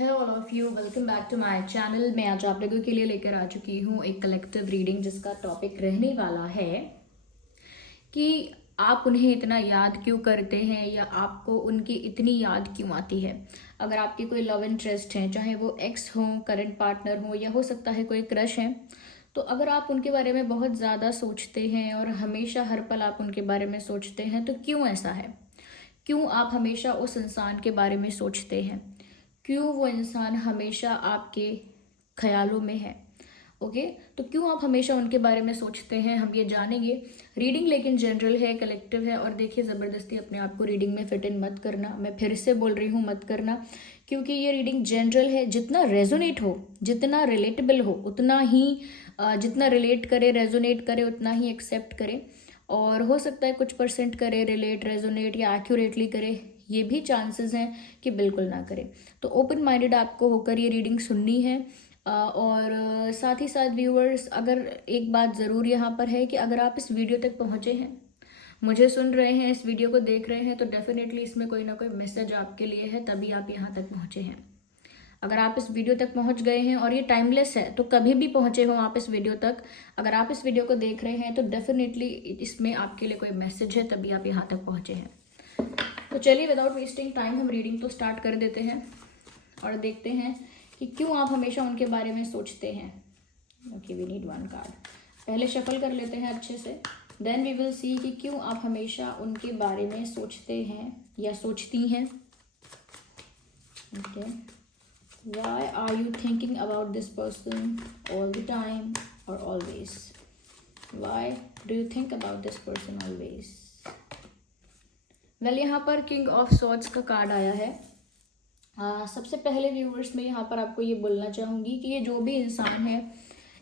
Hello all of you, welcome back to my channel. मैं आज आप लोगों के लिए लेकर आ चुकी हूँ एक कलेक्टिव रीडिंग जिसका टॉपिक रहने वाला है कि आप उन्हें इतना याद क्यों करते हैं या आपको उनकी इतनी याद क्यों आती है। अगर आपकी कोई लव इंटरेस्ट है, चाहे वो एक्स हो, करंट पार्टनर हो या हो सकता है कोई क्रश है, तो अगर आप उनके बारे में बहुत ज़्यादा सोचते हैं और हमेशा हर पल आप उनके बारे में सोचते हैं, तो क्यों ऐसा है? क्यों आप हमेशा उस इंसान के बारे में सोचते हैं? क्यों वो इंसान हमेशा आपके ख्यालों में है? ओके, तो क्यों आप हमेशा उनके बारे में सोचते हैं, हम ये जानेंगे। रीडिंग लेकिन जनरल है, कलेक्टिव है। और देखिए, ज़बरदस्ती अपने आप को रीडिंग में फिट इन मत करना। मैं फिर से बोल रही हूँ, मत करना, क्योंकि ये रीडिंग जनरल है। जितना रेजोनेट हो, जितना रिलेटेबल हो, उतना ही जितना रिलेट करे, रेजोनेट करे, उतना ही एक्सेप्ट करे। और हो सकता है कुछ परसेंट करे, रिलेट, रेजोनेट या एक्यूरेटली करे, ये भी चांसेस हैं कि बिल्कुल ना करे। तो ओपन माइंडेड आपको होकर ये रीडिंग सुननी है। और साथ ही साथ व्यूअर्स, अगर एक बात ज़रूर यहाँ पर है कि अगर आप इस वीडियो तक पहुँचे हैं, मुझे सुन रहे हैं, इस वीडियो को देख रहे हैं, तो डेफिनेटली इसमें कोई ना कोई मैसेज आपके लिए है, तभी आप यहाँ तक पहुँचे हैं। अगर आप इस वीडियो तक पहुंच गए हैं और ये टाइमलेस है, तो कभी भी पहुंचे हो आप इस वीडियो तक, अगर आप इस वीडियो को देख रहे हैं, तो डेफिनेटली इसमें आपके लिए कोई मैसेज है, तभी आप यहाँ तक पहुंचे हैं। तो चलिए, विदाउट वेस्टिंग टाइम हम रीडिंग तो स्टार्ट कर देते हैं और देखते हैं कि क्यों आप हमेशा उनके बारे में सोचते हैं। Okay, we need one card. पहले शफल कर लेते हैं अच्छे से, देन वी विल सी कि क्यों आप हमेशा उनके बारे में सोचते हैं या सोचती हैं। Okay, why are you thinking about this person all the time or always? Why do you think about this person always? यहाँ पर किंग ऑफ सॉर्ड्स का कार्ड आया है। सबसे पहले व्यूवर्स, मैं यहाँ पर आपको ये बोलना चाहूँगी कि ये जो भी इंसान है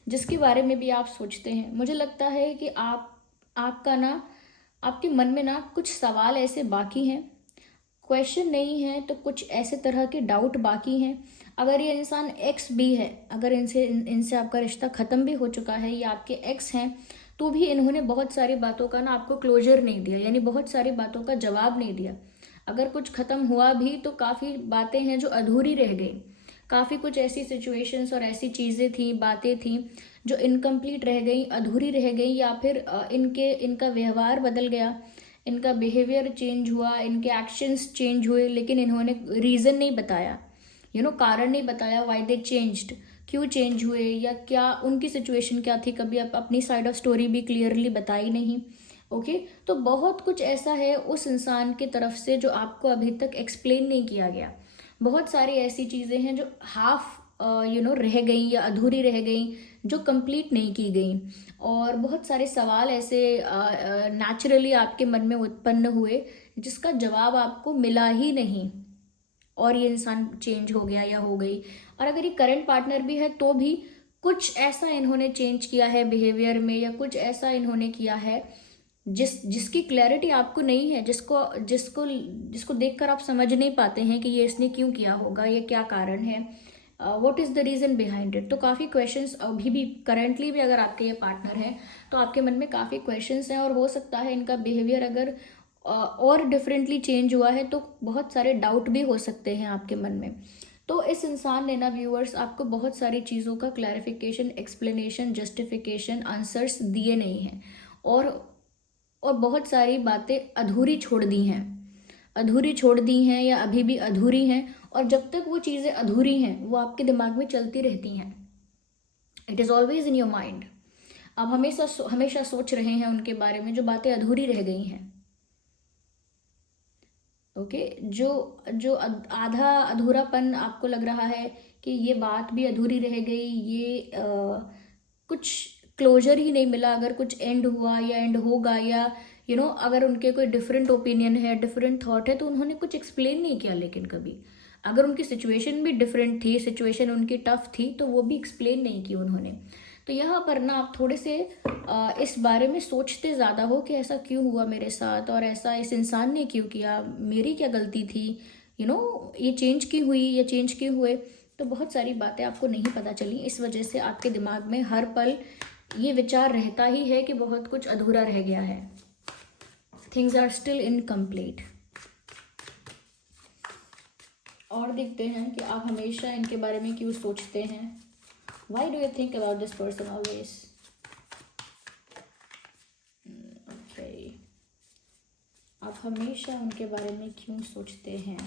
जिसके बारे में भी आप सोचते हैं, मुझे लगता है कि आपका ना, आपके मन में ना कुछ सवाल ऐसे बाकी हैं, क्वेश्चन नहीं है तो कुछ ऐसे तरह के डाउट बाकी हैं। अगर ये इंसान एक्स भी है, अगर इनसे आपका रिश्ता ख़त्म भी हो चुका है या आपके एक्स हैं, तो भी इन्होंने बहुत सारी बातों का ना आपको क्लोजर नहीं दिया, यानी बहुत सारी बातों का जवाब नहीं दिया। अगर कुछ ख़त्म हुआ भी तो काफ़ी बातें हैं जो अधूरी रह गई। काफ़ी कुछ ऐसी सिचुएशंस और ऐसी चीज़ें थी, बातें थी जो इनकम्प्लीट रह गई, अधूरी रह गई, या फिर इनका व्यवहार बदल गया, इनका बिहेवियर चेंज हुआ, इनके एक्शंस चेंज हुए, लेकिन इन्होंने रीज़न नहीं बताया, कारण नहीं बताया, वाई दे चेंज्ड, क्यों चेंज हुए या क्या उनकी सिचुएशन क्या थी, कभी आप अपनी साइड ऑफ स्टोरी भी क्लियरली बताई नहीं। ओके, तो बहुत कुछ ऐसा है उस इंसान की तरफ से जो आपको अभी तक एक्सप्लेन नहीं किया गया। बहुत सारी ऐसी चीज़ें हैं जो हाफ रह गई या अधूरी रह गई, जो कंप्लीट नहीं की गई। और बहुत सारे सवाल ऐसे नेचुरली आपके मन में उत्पन्न हुए जिसका जवाब आपको मिला ही नहीं, और ये इंसान चेंज हो गया या हो गई। और अगर ये करंट पार्टनर भी है, तो भी कुछ ऐसा इन्होंने चेंज किया है बिहेवियर में, या कुछ ऐसा इन्होंने किया है जिसकी क्लैरिटी आपको नहीं है, जिसको जिसको जिसको देखकर आप समझ नहीं पाते हैं कि ये इसने क्यों किया होगा, ये क्या कारण है, what is the reason behind it. तो काफ़ी क्वेश्चंस अभी भी, करंटली भी अगर आपके ये पार्टनर हैं, तो आपके मन में काफ़ी क्वेश्चंस हैं, और हो सकता है इनका बिहेवियर अगर और डिफरेंटली चेंज हुआ है, तो बहुत सारे डाउट भी हो सकते हैं आपके मन में। तो इस इंसान ने ना व्यूअर्स, आपको बहुत सारी चीज़ों का क्लैरिफिकेशन, एक्सप्लेनेशन, जस्टिफिकेशन, आंसर्स दिए नहीं हैं, और बहुत सारी बातें अधूरी छोड़ दी हैं या अभी भी अधूरी हैं। और जब तक वो चीज़ें अधूरी हैं, वो आपके दिमाग में चलती रहती हैं। It is always in your mind. आप हमेशा सोच रहे हैं उनके बारे में, जो बातें अधूरी रह गई हैं। ओके, जो आधा अधूरापन आपको लग रहा है कि ये बात भी अधूरी रह गई, ये कुछ क्लोजर ही नहीं मिला, अगर कुछ एंड हुआ या एंड होगा, या अगर उनके कोई डिफरेंट ओपिनियन है, डिफरेंट थॉट है, तो उन्होंने कुछ एक्सप्लेन नहीं किया। लेकिन कभी अगर उनकी सिचुएशन भी डिफरेंट थी, सिचुएशन उनकी टफ थी, तो वो भी एक्सप्लेन नहीं की उन्होंने। तो यहाँ पर ना आप थोड़े से इस बारे में सोचते ज़्यादा हो कि ऐसा क्यों हुआ मेरे साथ, और ऐसा इस इंसान ने क्यों किया, मेरी क्या गलती थी, ये चेंज क्यों हुई या चेंज क्यों हुए। तो बहुत सारी बातें आपको नहीं पता चली, इस वजह से आपके दिमाग में हर पल ये विचार रहता ही है कि बहुत कुछ अधूरा रह गया है, थिंग्स आर स्टिल इनकम्प्लीट। और देखते हैं कि आप हमेशा इनके बारे में क्यों सोचते हैं। Why do you think about this person always. Okay, आप हमेशा उनके बारे में क्यों सोचते हैं।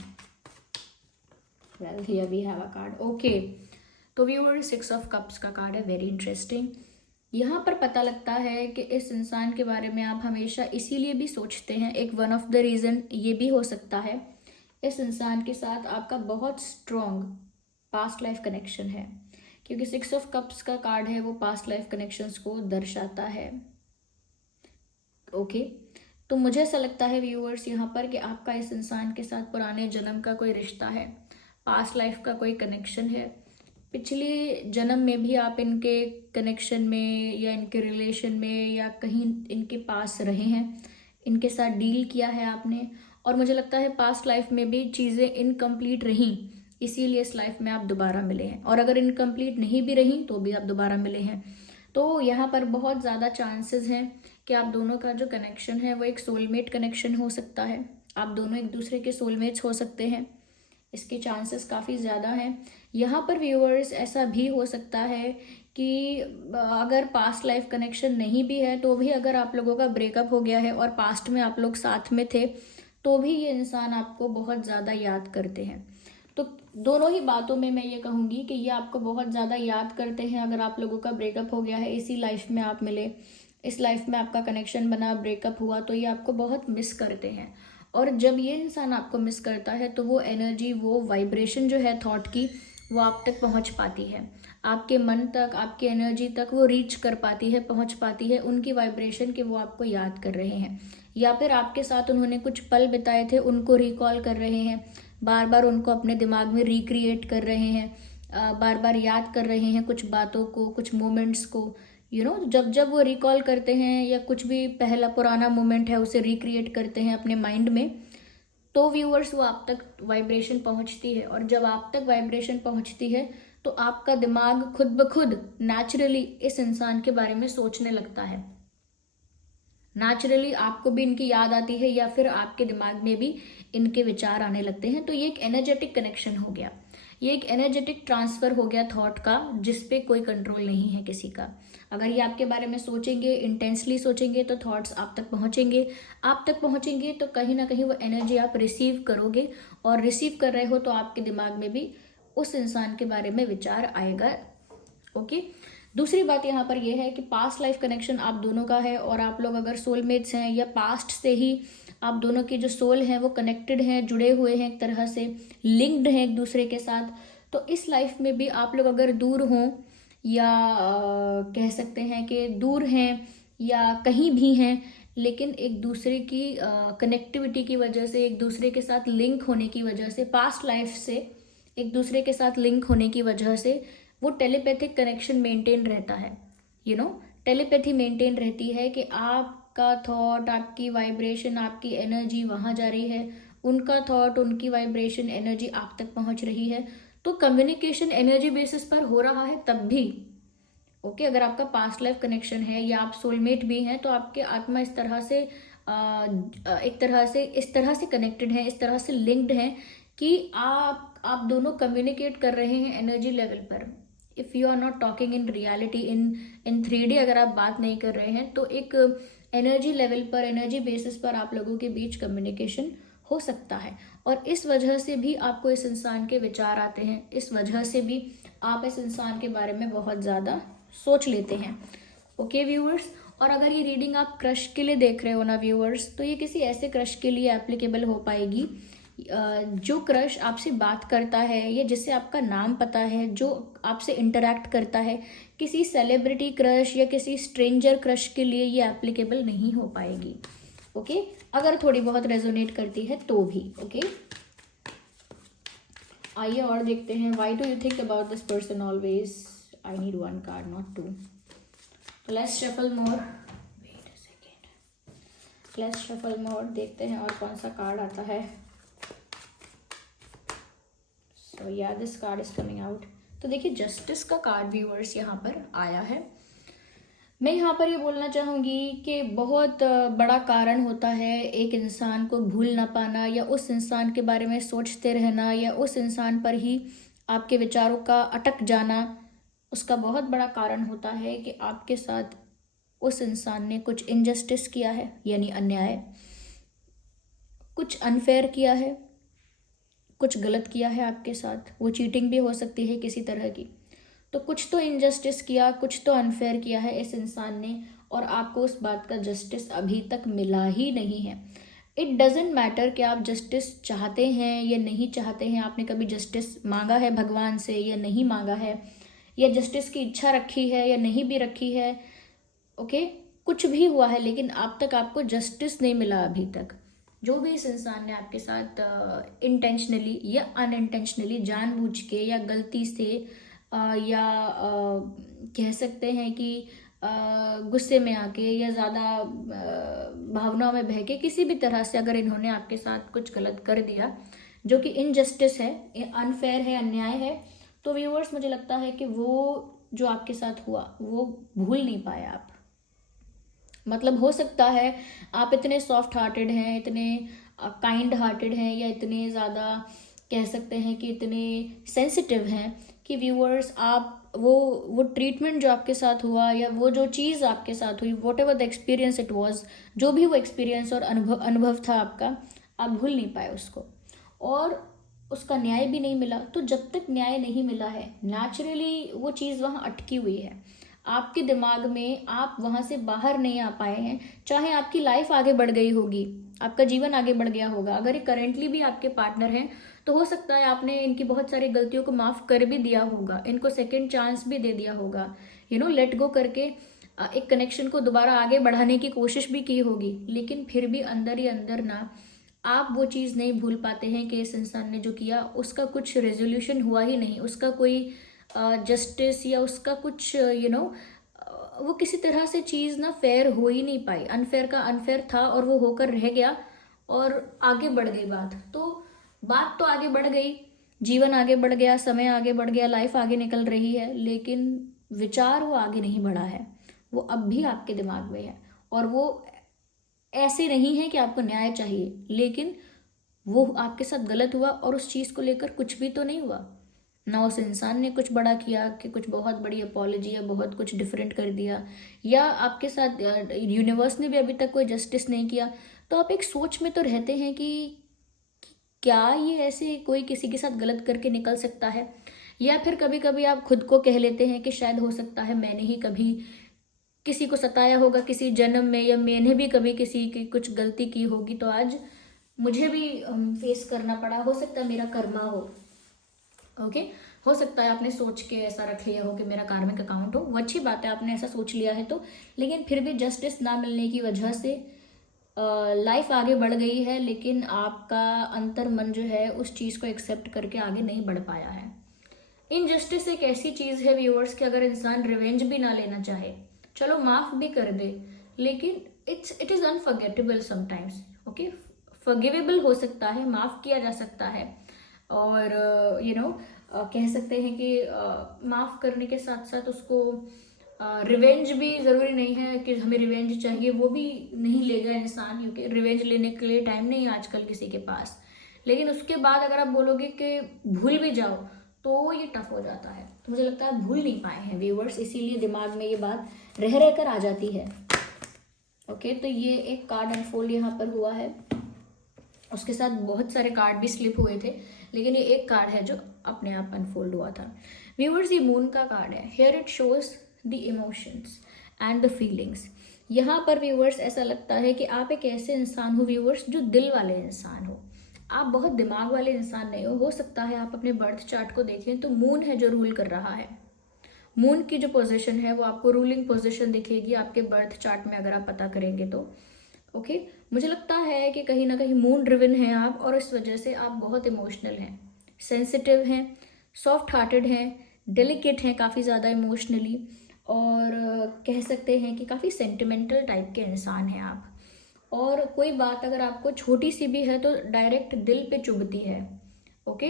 Well here we have a card. Okay, तो व्यूअर 6 ऑफ कप्स का कार्ड है, वेरी इंटरेस्टिंग। यहाँ पर पता लगता है कि इस इंसान के बारे में आप हमेशा इसीलिए भी सोचते हैं, एक वन ऑफ द रीज़न ये भी हो सकता है, इस इंसान के साथ आपका बहुत स्ट्रॉन्ग पास्ट लाइफ कनेक्शन है, क्योंकि 6 ऑफ कप्स का कार्ड है वो पास्ट लाइफ कनेक्शंस को दर्शाता है। ओके, तो मुझे ऐसा लगता है व्यूअर्स यहाँ पर कि आपका इस इंसान के साथ पुराने जन्म का कोई रिश्ता है, पास्ट लाइफ का कोई कनेक्शन है। पिछले जन्म में भी आप इनके कनेक्शन में या इनके रिलेशन में या कहीं इनके पास रहे हैं, इनके साथ डील किया है आपने, और मुझे लगता है पास्ट लाइफ में भी चीज़ें इनकम्प्लीट रहीं, इसीलिए इस लाइफ में आप दोबारा मिले हैं, और अगर इनकम्प्लीट नहीं भी रहीं तो भी आप दोबारा मिले हैं। तो यहाँ पर बहुत ज़्यादा चांसेस हैं कि आप दोनों का जो कनेक्शन है वो एक सोलमेट कनेक्शन हो सकता है, आप दोनों एक दूसरे के सोलमेट्स हो सकते हैं, इसके चांसेस काफ़ी ज़्यादा हैं। यहाँ पर व्यूअर्स ऐसा भी हो सकता है कि अगर पास्ट लाइफ कनेक्शन नहीं भी है तो भी अगर आप लोगों का ब्रेकअप हो गया है और पास्ट में आप लोग साथ में थे तो भी ये इंसान आपको बहुत ज़्यादा याद करते हैं। तो दोनों ही बातों में मैं ये कहूँगी कि ये आपको बहुत ज़्यादा याद करते हैं। अगर आप लोगों का ब्रेकअप हो गया है, इसी लाइफ में आप मिले, इस लाइफ में आपका कनेक्शन बना, ब्रेकअप हुआ, तो ये आपको बहुत मिस करते हैं। और जब ये इंसान आपको मिस करता है तो वो एनर्जी, वो वाइब्रेशन जो है थॉट की, वो आप तक पहुंच पाती है, आपके मन तक, आपकी एनर्जी तक वो रीच कर पाती है, पहुंच पाती है उनकी वाइब्रेशन के वो आपको याद कर रहे हैं, या फिर आपके साथ उन्होंने कुछ पल बिताए थे उनको रिकॉल कर रहे हैं, बार बार उनको अपने दिमाग में रिक्रिएट कर रहे हैं, बार बार याद कर रहे हैं कुछ बातों को, कुछ मोमेंट्स को। जब जब वो रिकॉल करते हैं या कुछ भी पहला पुराना मोमेंट है उसे रिक्रिएट करते हैं अपने माइंड में, तो व्यूअर्स वो आप तक वाइब्रेशन पहुंचती है, और जब आप तक वाइब्रेशन पहुंचती है तो आपका दिमाग खुद ब खुद नेचुरली इस इंसान के बारे में सोचने लगता है, नेचुरली आपको भी इनकी याद आती है या फिर आपके दिमाग में भी इनके विचार आने लगते हैं। तो ये एक एनर्जेटिक कनेक्शन हो गया, ये एक एनर्जेटिक ट्रांसफर हो गया थॉट का, जिस पे कोई कंट्रोल नहीं है किसी का। अगर ये आपके बारे में सोचेंगे, इंटेंसली सोचेंगे, तो थॉट्स आप तक पहुंचेंगे, आप तक पहुंचेंगे तो कहीं ना कहीं वो एनर्जी आप रिसीव करोगे, और रिसीव कर रहे हो तो आपके दिमाग में भी उस इंसान के बारे में विचार आएगा। ओके, दूसरी बात यहाँ पर यह है कि पास्ट लाइफ कनेक्शन आप दोनों का है, और आप लोग अगर सोलमेट्स हैं या पास्ट से ही आप दोनों की जो सोल हैं वो कनेक्टेड हैं, जुड़े हुए हैं, एक तरह से लिंक्ड हैं एक दूसरे के साथ, तो इस लाइफ में भी आप लोग अगर दूर हों या कह सकते हैं कि दूर हैं या कहीं भी हैं, लेकिन एक दूसरे की कनेक्टिविटी की वजह से, एक दूसरे के साथ लिंक होने की वजह से, पास्ट लाइफ से एक दूसरे के साथ लिंक होने की वजह से वो टेलीपैथिक कनेक्शन मेंटेन रहता है। टेलीपैथी मेंटेन रहती है कि आपका थॉट, आपकी वाइब्रेशन, आपकी एनर्जी वहाँ जा रही है, उनका थॉट, उनकी वाइब्रेशन, एनर्जी आप तक पहुँच रही है। तो कम्युनिकेशन एनर्जी बेसिस पर हो रहा है तब भी। ओके, अगर आपका पास्ट लाइफ कनेक्शन है या आप सोलमेट भी हैं तो आपके आत्मा इस तरह से एक तरह से इस तरह से कनेक्टेड है, इस तरह से लिंक्ड है कि आप दोनों कम्युनिकेट कर रहे हैं एनर्जी लेवल पर। If you are not talking in reality, in 3D अगर आप बात नहीं कर रहे हैं तो एक एनर्जी लेवल पर, एनर्जी बेसिस पर आप लोगों के बीच कम्युनिकेशन हो सकता है, और इस वजह से भी आपको इस इंसान के विचार आते हैं, इस वजह से भी आप इस इंसान के बारे में बहुत ज़्यादा सोच लेते हैं। ओके व्यूअर्स, और अगर ये रीडिंग आप क्रश के लिए देख रहे हो ना व्यूअर्स, तो ये किसी ऐसे क्रश के लिए एप्लीकेबल हो पाएगी जो क्रश आपसे बात करता है या जिससे आपका नाम पता है, जो आपसे इंटरेक्ट करता है। किसी सेलिब्रिटी क्रश या किसी स्ट्रेंजर क्रश के लिए ये एप्लीकेबल नहीं हो पाएगी। ओके, अगर थोड़ी बहुत रेजोनेट करती है तो भी। ओके, आइए और देखते हैं, why do you think about this person always. I need 1 card, not 2। Let's shuffle more, wait a second, let's shuffle more, देखते हैं और कौन सा कार्ड आता है। सो या this card is coming out. तो देखिए, जस्टिस का कार्ड व्यूअर्स यहाँ पर आया है। मैं यहाँ पर ये बोलना चाहूँगी कि बहुत बड़ा कारण होता है एक इंसान को भूल ना पाना, या उस इंसान के बारे में सोचते रहना, या उस इंसान पर ही आपके विचारों का अटक जाना। उसका बहुत बड़ा कारण होता है कि आपके साथ उस इंसान ने कुछ इनजस्टिस किया है, यानी अन्याय, कुछ अनफेयर किया है, कुछ गलत किया है आपके साथ। वो चीटिंग भी हो सकती है किसी तरह की। तो कुछ तो इनजस्टिस किया, कुछ तो अनफेयर किया है इस इंसान ने, और आपको उस बात का जस्टिस अभी तक मिला ही नहीं है। इट डजेंट मैटर कि आप जस्टिस चाहते हैं या नहीं चाहते हैं, आपने कभी जस्टिस मांगा है भगवान से या नहीं मांगा है, या जस्टिस की इच्छा रखी है या नहीं भी रखी है, ओके, कुछ भी हुआ है, लेकिन अब तक आपको जस्टिस नहीं मिला अभी तक। जो भी इस इंसान ने आपके साथ इंटेंशनली या अनइंटेंशनली, जानबूझ के या गलती से या कह सकते हैं कि गुस्से में आके या ज़्यादा भावनाओं में बह के, किसी भी तरह से अगर इन्होंने आपके साथ कुछ गलत कर दिया जो कि इनजस्टिस है, अनफेयर है, अन्याय है, तो व्यूअर्स मुझे लगता है कि वो जो आपके साथ हुआ वो भूल नहीं पाए आप। मतलब हो सकता है आप इतने सॉफ्ट हार्टेड हैं, इतने काइंड हार्टेड हैं, या इतने ज़्यादा कह सकते हैं कि इतने सेंसिटिव हैं कि व्यूअर्स आप वो ट्रीटमेंट जो आपके साथ हुआ, या वो जो चीज़ आपके साथ हुई, what ever the experience it was, जो भी वो एक्सपीरियंस और अनुभव था आपका, आप भूल नहीं पाए उसको, और उसका न्याय भी नहीं मिला। तो जब तक न्याय नहीं मिला है, नेचुरली वो चीज़ वहाँ अटकी हुई है आपके दिमाग में, आप वहाँ से बाहर नहीं आ पाए हैं। चाहे आपकी लाइफ आगे बढ़ गई होगी, आपका जीवन आगे बढ़ गया होगा, अगर ये करेंटली भी आपके पार्टनर हैं, तो हो सकता है आपने इनकी बहुत सारी गलतियों को माफ़ कर भी दिया होगा, इनको सेकंड चांस भी दे दिया होगा, लेट गो करके एक कनेक्शन को दोबारा आगे बढ़ाने की कोशिश भी की होगी। लेकिन फिर भी अंदर ही अंदर ना आप वो चीज़ नहीं भूल पाते हैं कि इस इंसान ने जो किया उसका कुछ रेजोल्यूशन हुआ ही नहीं, उसका कोई जस्टिस या उसका कुछ वो किसी तरह से चीज़ ना फेयर हो ही नहीं पाई। अनफेयर का अनफेयर था और वो होकर रह गया, और आगे बढ़ गई बात तो आगे बढ़ गई, जीवन आगे बढ़ गया, समय आगे बढ़ गया, लाइफ आगे निकल रही है, लेकिन विचार वो आगे नहीं बढ़ा है, वो अब भी आपके दिमाग में है। और वो ऐसे नहीं है कि आपको न्याय चाहिए, लेकिन वो आपके साथ गलत हुआ और उस चीज़ को लेकर कुछ भी तो नहीं हुआ ना। उस इंसान ने कुछ बड़ा किया कि कुछ बहुत बड़ी अपॉलॉजी या बहुत कुछ डिफरेंट कर दिया, या आपके साथ यूनिवर्स ने भी अभी तक कोई जस्टिस नहीं किया। तो आप एक सोच में तो रहते हैं कि क्या ये ऐसे कोई किसी के साथ गलत करके निकल सकता है, या फिर कभी कभी आप खुद को कह लेते हैं कि शायद हो सकता है मैंने ही कभी किसी को सताया होगा किसी जन्म में, या मैंने भी कभी किसी की कुछ गलती की होगी, तो आज मुझे भी फेस करना पड़ा, हो सकता है मेरा कर्मा हो। ओके, हो सकता है आपने सोच के ऐसा रख लिया हो कि मेरा कार्मिक अकाउंट हो, वो अच्छी बात है, आपने ऐसा सोच लिया है तो। लेकिन फिर भी जस्टिस ना मिलने की वजह से लाइफ आगे बढ़ गई है, लेकिन आपका अंतर मन जो है उस चीज़ को एक्सेप्ट करके आगे नहीं बढ़ पाया है। इनजस्टिस एक ऐसी चीज़ है व्यूअर्स कि अगर इंसान रिवेंज भी ना लेना चाहे, चलो माफ़ भी कर दे, लेकिन it is unforgettable sometimes. Okay, forgivable हो सकता है, माफ़ किया जा सकता है, और कह सकते हैं कि माफ़ करने के साथ साथ उसको रिवेंज भी ज़रूरी नहीं है कि हमें रिवेंज चाहिए, वो भी नहीं लेगा इंसान, क्योंकि रिवेंज लेने के लिए टाइम नहीं है आजकल किसी के पास। लेकिन उसके बाद अगर आप बोलोगे कि भूल भी जाओ, तो ये टफ हो जाता है। तो मुझे लगता है भूल नहीं पाए हैं व्यूअर्स, इसीलिए दिमाग में ये बात रह रह कर आ जाती है। ओके, तो ये एक कार्ड अनफोल्ड यहाँ पर हुआ है, उसके साथ बहुत सारे कार्ड भी स्लिप हुए थे, लेकिन ये एक कार्ड है जो अपने आप अनफोल्ड हुआ था। व्यूअर्स, ये मून का कार्ड है। Here it shows the emotions and the feelings. यहाँ पर व्यूअर्स ऐसा लगता है कि आप एक ऐसे इंसान हो व्यूअर्स जो दिल वाले इंसान हो, आप बहुत दिमाग वाले इंसान नहीं हो सकता है आप अपने बर्थ चार्ट को देखें तो मून है जो रूल कर रहा है। मून की जो पोजीशन है वो आपको रूलिंग पोजीशन दिखेगी आपके बर्थ चार्ट में, अगर आप पता करेंगे तो। ओके, मुझे लगता है कि कहीं ना कहीं मून ड्रिवन हैं आप, और इस वजह से आप बहुत इमोशनल हैं, सेंसिटिव हैं, सॉफ्ट हार्टेड हैं, डेलिकेट हैं काफ़ी ज़्यादा इमोशनली, और कह सकते हैं कि काफ़ी सेंटिमेंटल टाइप के इंसान हैं आप। और कोई बात अगर आपको छोटी सी भी है तो डायरेक्ट दिल पे चुभती है। ओके,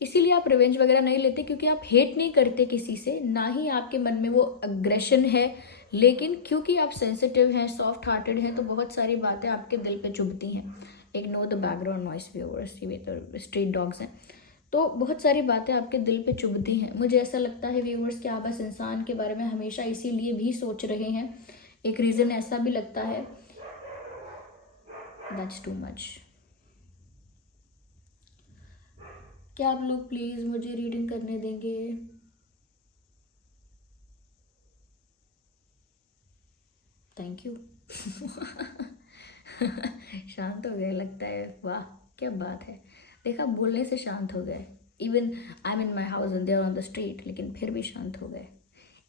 इसीलिए आप रिवेंज वगैरह नहीं लेते, क्योंकि आप हेट नहीं करते किसी से, ना ही आपके मन में वो अग्रेशन है, लेकिन क्योंकि आप सेंसिटिव हैं, सॉफ्ट हार्टेड हैं, तो बहुत सारी बातें आपके दिल पे चुभती हैं। Ignore the background noise viewers, ये तो स्ट्रीट डॉग्स हैं। तो बहुत सारी बातें आपके दिल पे चुभती हैं। मुझे ऐसा लगता है व्यूअर्स कि आप इस इंसान के बारे में हमेशा इसीलिए भी सोच रहे हैं। एक रीज़न ऐसा भी लगता है, दैट्स टू मच। क्या आप लोग प्लीज़ मुझे रीडिंग करने देंगे? Thank you. शांत हो गए लगता है, वाह क्या बात है। देखा, बोलने से शांत हो गए। Even I am in my house and they are on the street, लेकिन फिर भी शांत हो गए।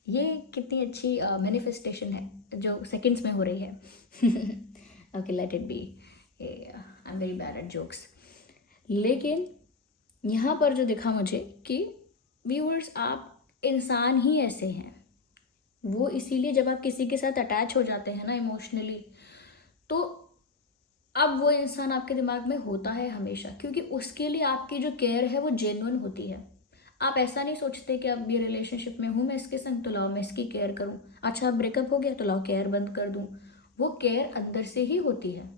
ये कितनी अच्छी मैनिफेस्टेशन है जो सेकंड्स में हो रही है। Okay, let it be. I am very bad at jokes. लेकिन यहाँ पर जो दिखा मुझे कि व्यूअर्स, आप इंसान ही ऐसे हैं। वो इसीलिए जब आप किसी के साथ अटैच हो जाते हैं ना इमोशनली, तो अब वो इंसान आपके दिमाग में होता है हमेशा, क्योंकि उसके लिए आपकी जो केयर है वो जेन्युइन होती है। आप ऐसा नहीं सोचते कि अब ये रिलेशनशिप में हूँ मैं इसके संग, तो लाओ मैं इसकी केयर करूँ। अच्छा, ब्रेकअप हो गया तो लाओ केयर बंद कर दूँ। वो केयर अंदर से ही होती है,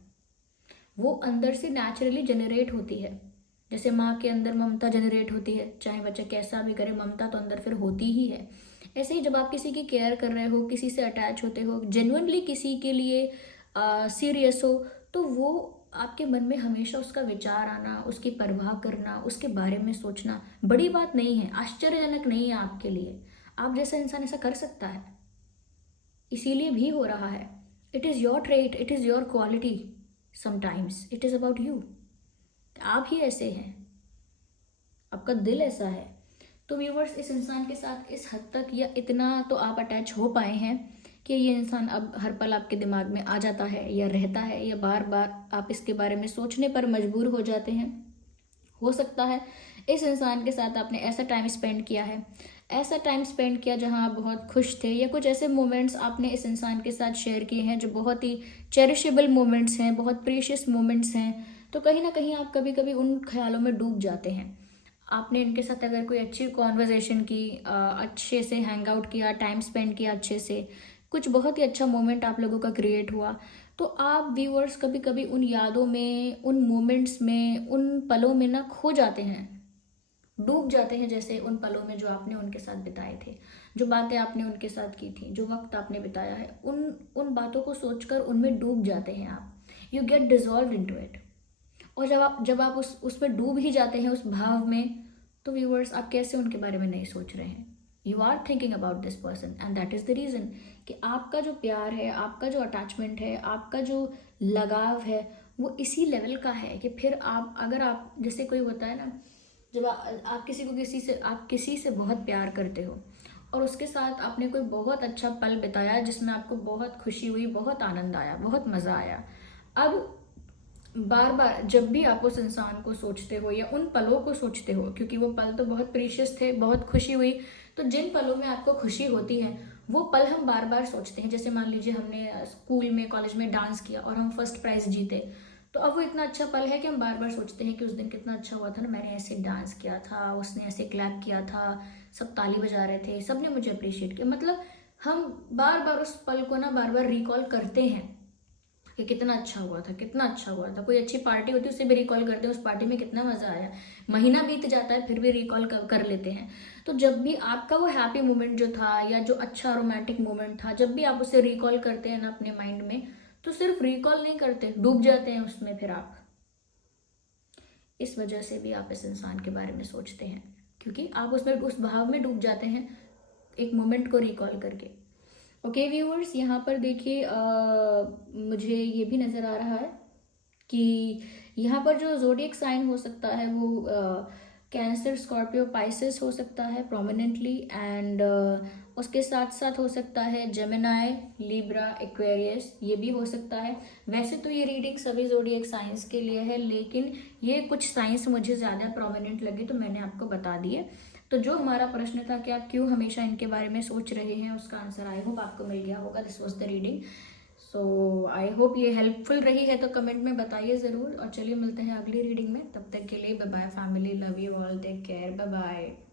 वो अंदर से नेचुरली जनरेट होती है। जैसे माँ के अंदर ममता जनरेट होती है, चाहे बच्चा कैसा भी करे, ममता तो अंदर फिर होती ही है। ऐसे ही जब आप किसी की केयर कर रहे हो, किसी से अटैच होते हो, जेन्युइनली किसी के लिए सीरियस हो, तो वो आपके मन में हमेशा उसका विचार आना, उसकी परवाह करना, उसके बारे में सोचना बड़ी बात नहीं है, आश्चर्यजनक नहीं है आपके लिए। आप जैसा इंसान ऐसा कर सकता है, इसीलिए भी हो रहा है। It is your trait, it is your quality, sometimes it is about you. आप ही ऐसे हैं, आपका दिल ऐसा है। तो व्यूवर्स, इस इंसान के साथ इस हद तक या इतना तो आप अटैच हो पाए हैं कि ये इंसान अब हर पल आपके दिमाग में आ जाता है या रहता है, या बार बार आप इसके बारे में सोचने पर मजबूर हो जाते हैं। हो सकता है इस इंसान के साथ आपने ऐसा टाइम स्पेंड किया है, ऐसा टाइम स्पेंड किया जहां आप बहुत खुश थे, या कुछ ऐसे मोमेंट्स आपने इस इंसान के साथ शेयर किए हैं जो बहुत ही चेरिशेबल मोमेंट्स हैं, बहुत प्रीशियस मोमेंट्स हैं। तो कहीं ना कहीं आप कभी कभी उन ख्यालों में डूब जाते हैं। आपने इनके साथ अगर कोई अच्छी कॉन्वर्जेशन की, अच्छे से हैंग आउट किया, टाइम स्पेंड किया अच्छे से, कुछ बहुत ही अच्छा मोमेंट आप लोगों का क्रिएट हुआ, तो आप व्यूअर्स कभी कभी उन यादों में, उन मोमेंट्स में, उन पलों में ना खो जाते हैं, डूब जाते हैं। जैसे उन पलों में जो आपने उनके साथ बिताए थे, जो बातें आपने उनके साथ की थी, जो वक्त आपने बिताया है, उन उन बातों को सोचकर उनमें डूब जाते हैं आप। You get dissolve into it. और जब आप उसमें डूब ही जाते हैं, उस भाव में, तो व्यूअर्स आप कैसे उनके बारे में नहीं सोच रहे हैं। You are thinking about this person and that is the reason कि आपका जो प्यार है, आपका जो अटैचमेंट है, आपका जो लगाव है, वो इसी लेवल का है कि फिर आप, अगर आप, जैसे कोई होता है ना, जब आप किसी से बहुत प्यार करते हो और उसके साथ आपने कोई बहुत अच्छा पल बिताया जिसमें आपको बहुत खुशी हुई, बहुत आनंद आया, बहुत मज़ा आया। अब बार बार जब भी आप उस इंसान को सोचते हो या उन पलों को सोचते हो, क्योंकि वो पल तो बहुत प्रीशियस थे, बहुत खुशी हुई, तो जिन पलों में आपको खुशी होती है वो पल हम बार बार सोचते हैं। जैसे मान लीजिए हमने स्कूल में, कॉलेज में डांस किया और हम फर्स्ट प्राइज जीते, तो अब वो इतना अच्छा पल है कि हम बार बार सोचते हैं कि उस दिन कितना अच्छा हुआ था ना, मैंने ऐसे डांस किया था, उसने ऐसे क्लैप किया था, सब ताली बजा रहे थे, सबने मुझे अप्रिशिएट किया। मतलब हम बार बार उस पल को ना बार बार रिकॉल करते हैं कि कितना अच्छा हुआ था, कितना अच्छा हुआ था। कोई अच्छी पार्टी होती है उसे भी रिकॉल करते हैं, उस पार्टी में कितना मज़ा आया। महीना बीत जाता है फिर भी रिकॉल कर लेते हैं। तो जब भी आपका वो हैप्पी मोमेंट जो था, या जो अच्छा रोमांटिक मोमेंट था, जब भी आप उसे रिकॉल करते हैं ना अपने माइंड में, तो सिर्फ रिकॉल नहीं करते, डूब जाते हैं उसमें फिर आप। इस वजह से भी आप इस इंसान के बारे में सोचते हैं, क्योंकि आप उसमें, उस भाव में डूब जाते हैं एक मोमेंट को रिकॉल करके। ओके व्यूअर्स, यहाँ पर देखिए मुझे ये भी नज़र आ रहा है कि यहाँ पर जो ज़ोडिएक साइन हो सकता है वो कैंसर, स्कॉर्पियो, पाइसेस हो सकता है प्रोमिनेंटली, एंड उसके साथ साथ हो सकता है जेमिनाई, लिब्रा, एक्वेरियस, ये भी हो सकता है। वैसे तो ये रीडिंग सभी ज़ोडिएक साइंस के लिए है, लेकिन ये कुछ साइंस मुझे ज़्यादा प्रोमिनेंट लगे तो मैंने आपको बता दिए। तो जो हमारा प्रश्न था कि आप क्यों हमेशा इनके बारे में सोच रहे हैं, उसका आंसर आई होप आपको मिल गया होगा। This was the reading. So I hope ये हेल्पफुल रही है, तो कमेंट में बताइए ज़रूर। और चलिए मिलते हैं अगली रीडिंग में, तब तक के लिए bye bye family, love you all, take care, bye bye.